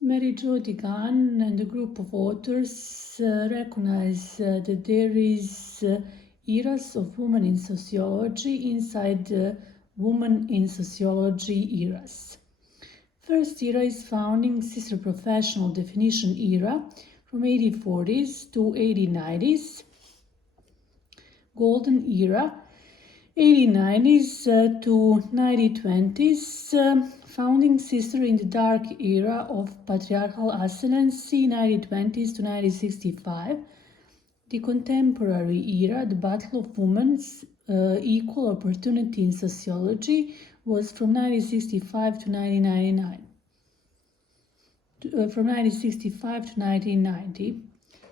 Mary Jo Deegan and a group of authors recognize that there is eras of women in sociology inside the women in sociology eras. First era is founding sister professional definition era from 1840s to 1890s. Golden era 1890s to 1920s, founding sister in the dark era of patriarchal ascendancy 1920s to 1965. The contemporary era, the battle of women's equal opportunity in sociology, was from 1965 to 1999. From 1965 to 1990.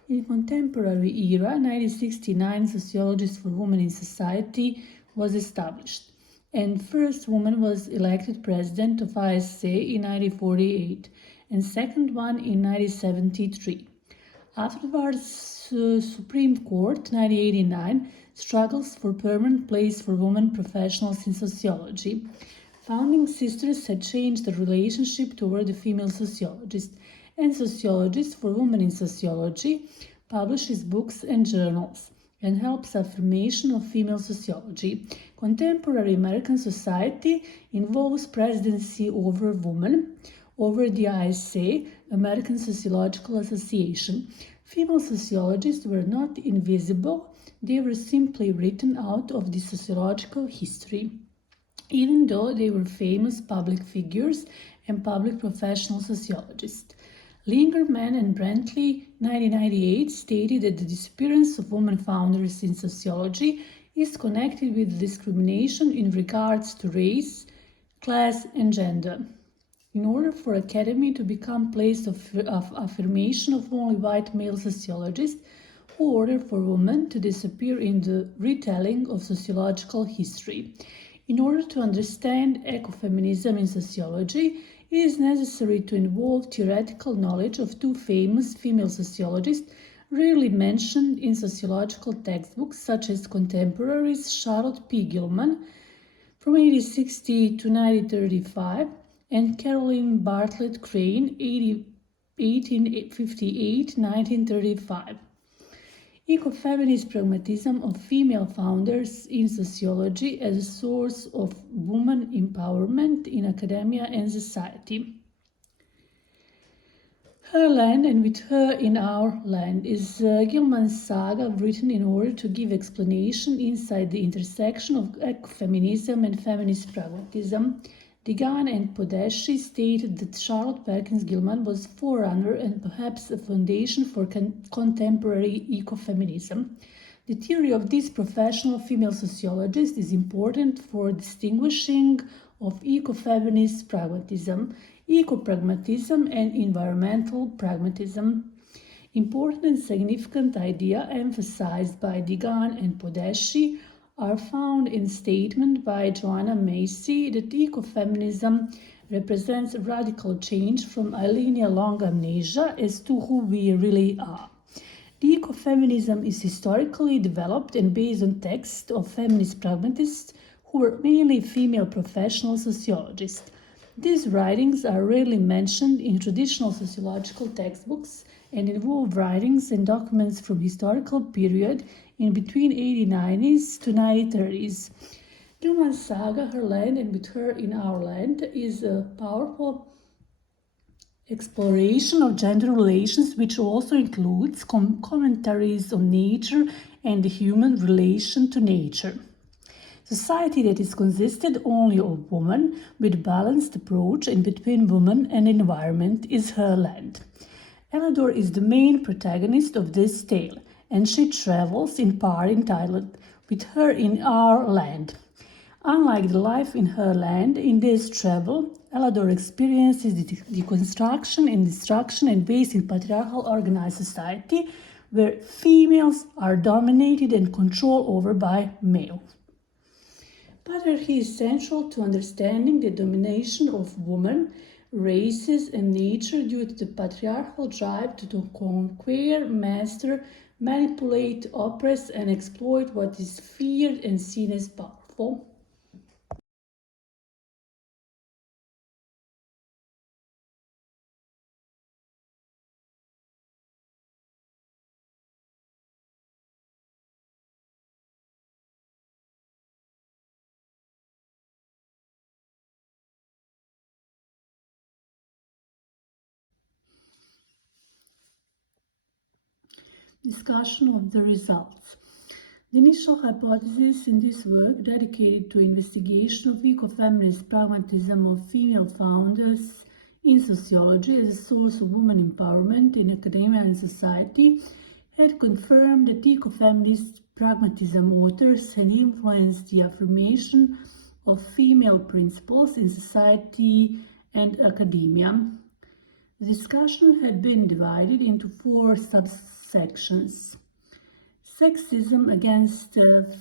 In contemporary era, 1969 Sociologists for Women in Society was established, and first woman was elected president of ISA in 1948, and second one in 1973. Afterwards, Supreme Court, 1989, struggles for permanent place for women professionals in sociology. Founding sisters had changed the relationship toward the female sociologist, and Sociologists for Women in Sociology publishes books and journals and helps affirmation of female sociology. Contemporary American society involves presidency over women, over the ISA, American Sociological Association. Female sociologists were not invisible, they were simply written out of the sociological history, even though they were famous public figures and public professional sociologists. Lingerman and Brantley, 1998, stated that the disappearance of women founders in sociology is connected with discrimination in regards to race, class, and gender. In order for academy to become place of affirmation of only white male sociologists, who ordered for women to disappear in the retelling of sociological history. In order to understand ecofeminism in sociology, it is necessary to involve theoretical knowledge of two famous female sociologists rarely mentioned in sociological textbooks such as contemporaries Charlotte P. Gilman from 1860 to 1935 and Caroline Bartlett Crane 1858-1935. Ecofeminist pragmatism of female founders in sociology as a source of woman empowerment in academia and society. Her Land and With Her in Our Land is Gilman's saga written in order to give explanation inside the intersection of ecofeminism and feminist pragmatism. Deegan and Podeschi stated that Charlotte Perkins Gilman was forerunner and perhaps a foundation for contemporary ecofeminism. The theory of this professional female sociologist is important for distinguishing of ecofeminist pragmatism, eco-pragmatism, and environmental pragmatism. Important and significant idea emphasized by Deegan and Podeschi are found in statement by Joanna Macy that ecofeminism represents a radical change from a linear-long amnesia as to who we really are. The ecofeminism is historically developed and based on texts of feminist pragmatists who were mainly female professional sociologists. These writings are rarely mentioned in traditional sociological textbooks and involve writings and documents from historical period in between 1890s to 1930s. Gilman's saga, Her Land and With Her in Our Land, is a powerful exploration of gender relations, which also includes commentaries on nature and the human relation to nature. Society that is consisted only of women with balanced approach and between woman and environment is Her Land. Ellador is the main protagonist of this tale, and she travels in part entitled With Her in Our Land. Unlike the life in Her Land, in this travel, Ellador experiences the deconstruction and destruction and based in patriarchal organized society where females are dominated and controlled over by males. Patriarchy is central to understanding the domination of women, races, and nature due to the patriarchal drive to conquer, master, manipulate, oppress, and exploit what is feared and seen as powerful. Discussion of the results. The initial hypothesis in this work, dedicated to investigation of ecofeminist pragmatism of female founders in sociology as a source of women empowerment in academia and society, had confirmed that ecofeminist pragmatism authors had influenced the affirmation of female principles in society and academia. The discussion had been divided into 4 subsections. Sexism against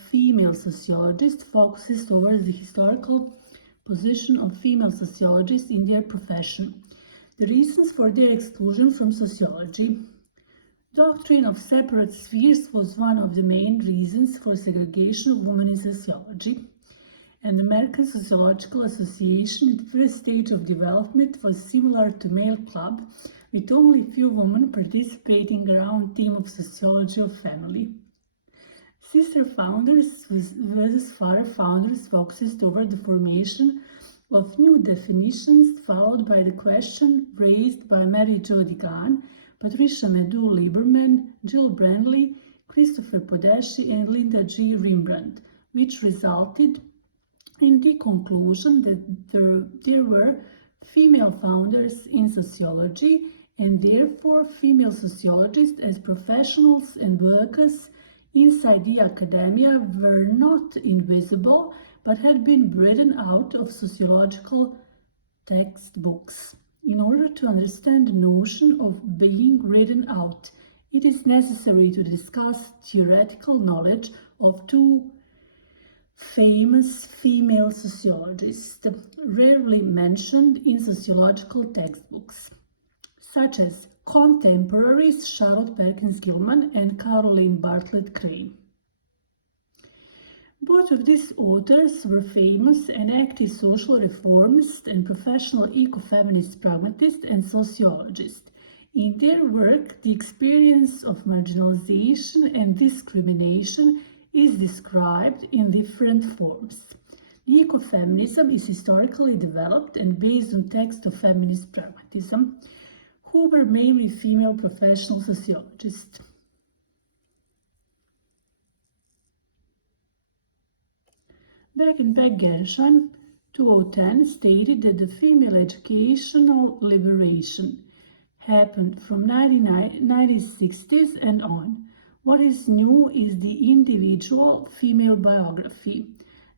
female sociologists focuses over the historical position of female sociologists in their profession, the reasons for their exclusion from sociology. Doctrine of separate spheres was one of the main reasons for segregation of women in sociology, and the American Sociological Association at the first stage of development was similar to male club, with only few women participating around theme of sociology of family. Sister founders versus father founders focused over the formation of new definitions, followed by the question raised by Mary Jo DeGan, Patricia Medu-Lieberman, Jill Brandley, Christopher Podeschi, and Linda G. Rembrandt, which resulted in the conclusion that there were female founders in sociology, and therefore female sociologists as professionals and workers inside the academia were not invisible, but had been written out of sociological textbooks. In order to understand the notion of being written out, it is necessary to discuss theoretical knowledge of 2 famous female sociologists, rarely mentioned in sociological textbooks, such as contemporaries Charlotte Perkins Gilman and Caroline Bartlett Crane. Both of these authors were famous and active social reformists and professional ecofeminist pragmatists and sociologists. In their work, the experience of marginalization and discrimination is described in different forms. Ecofeminism is historically developed and based on texts of feminist pragmatism, who were mainly female professional sociologists. Beck and Beck-Gershon, 2010, stated that the female educational liberation happened from 1960s and on. What is new is the individual female biography.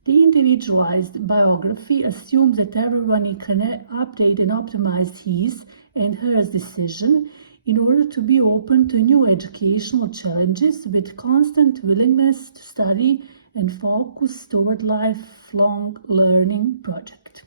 The individualized biography assumes that everyone can update and optimize his and her decision in order to be open to new educational challenges with constant willingness to study and focus toward lifelong learning project.